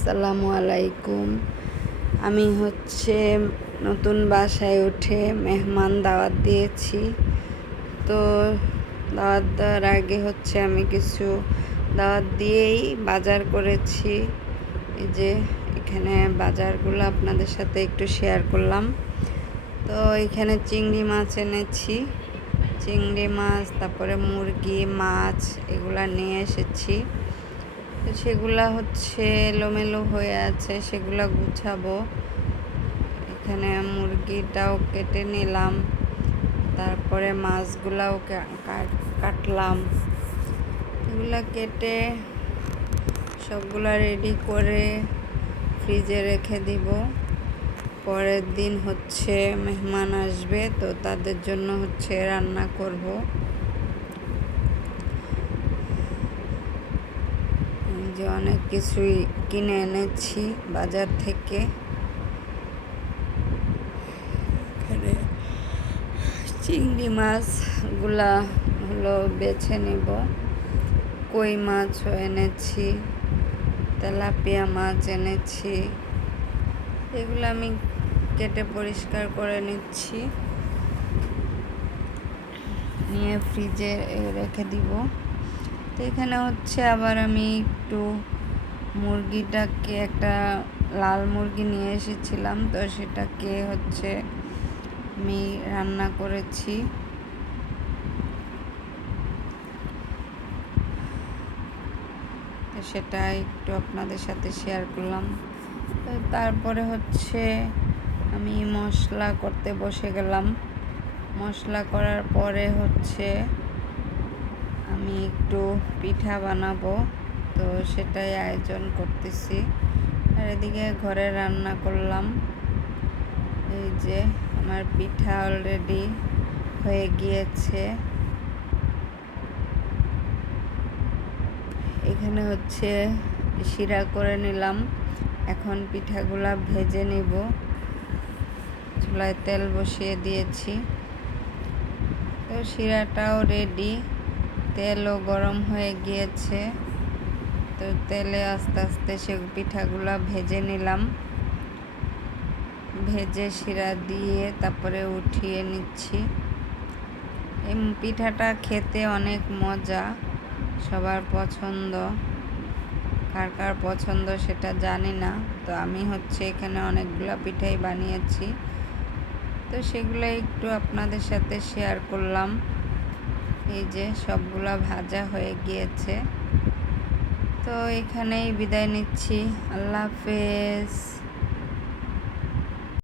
আসসালামু আলাইকুম। আমি নতুন বাসায় উঠে মেহমান দাওয়াত দিয়েছি। তো দাওয়াত দেওয়ার আগে আমি কিছু দাওয়াত দিয়েই বাজার করেছি। এই যে এখানে বাজারগুলো আপনাদের সাথে একটু শেয়ার করলাম। তো এখানে চিংড়ি মাছ এনেছি, চিংড়ি মাছ, তারপরে মুরগি, মাছ এগুলা নিয়ে এসেছি। তো সেগুলা এলোমেলো হয়ে আছে, সেগুলা গুছাবো। এখানে মুরগিটাও কেটে নিলাম, তারপরে মাছগুলাও কাটলাম। এগুলা কেটে সবগুলা রেডি করে ফ্রিজে রেখে দিব। পরের দিন মেহমান আসবে, তো তাদের জন্য রান্না করব। যে অনেক কিছুই কিনে এনেছি বাজার থেকে। এখানে চিংড়ি মাছগুলা বেছে নেব, কই মাছও এনেছি, তেলাপিয়া মাছ এনেছি। এগুলো আমি কেটে পরিষ্কার করে নিচ্ছি, নিয়ে ফ্রিজে রেখে দিব। তো এখানে আবার আমি একটু মুরগিটাকে, একটা লাল মুরগি নিয়ে এসেছিলাম, তো সেটাকে আমি রান্না করেছি। তো সেটা একটু আপনাদের সাথে শেয়ার করলাম। তো তারপরে আমি মশলা করতে বসে গেলাম। মশলা করার পরে আমি একটু পিঠা বানাবো, তো সেটাই আয়োজন করতেছি। আর এদিকে ঘরে রান্না করলাম। এই যে আমার পিঠা অলরেডি হয়ে গিয়েছে। এখানে শিরা করে নিলাম। এখন পিঠাগুলা ভেজে নিব। চুলায় তেল বসিয়ে দিয়েছি, তো শিরাটাও রেডি, তেলও গরম হয়ে গিয়েছে। তো তেলে আস্তে আস্তে সে পিঠাগুলা ভেজে নিলাম। ভেজে শিরা দিয়ে তারপরে উঠিয়ে নিচ্ছি। এই পিঠাটা খেতে অনেক মজা, সবার পছন্দ। কার কার পছন্দ সেটা জানি না। তো আমি এখানে অনেকগুলো পিঠাই বানিয়েছি, তো সেগুলো একটু আপনাদের সাথে শেয়ার করলাম। এই যে সবগুলা ভাজা হয়ে গিয়েছে। তো এখানেই বিদায় নিচ্ছি। আল্লাহ হাফেজ।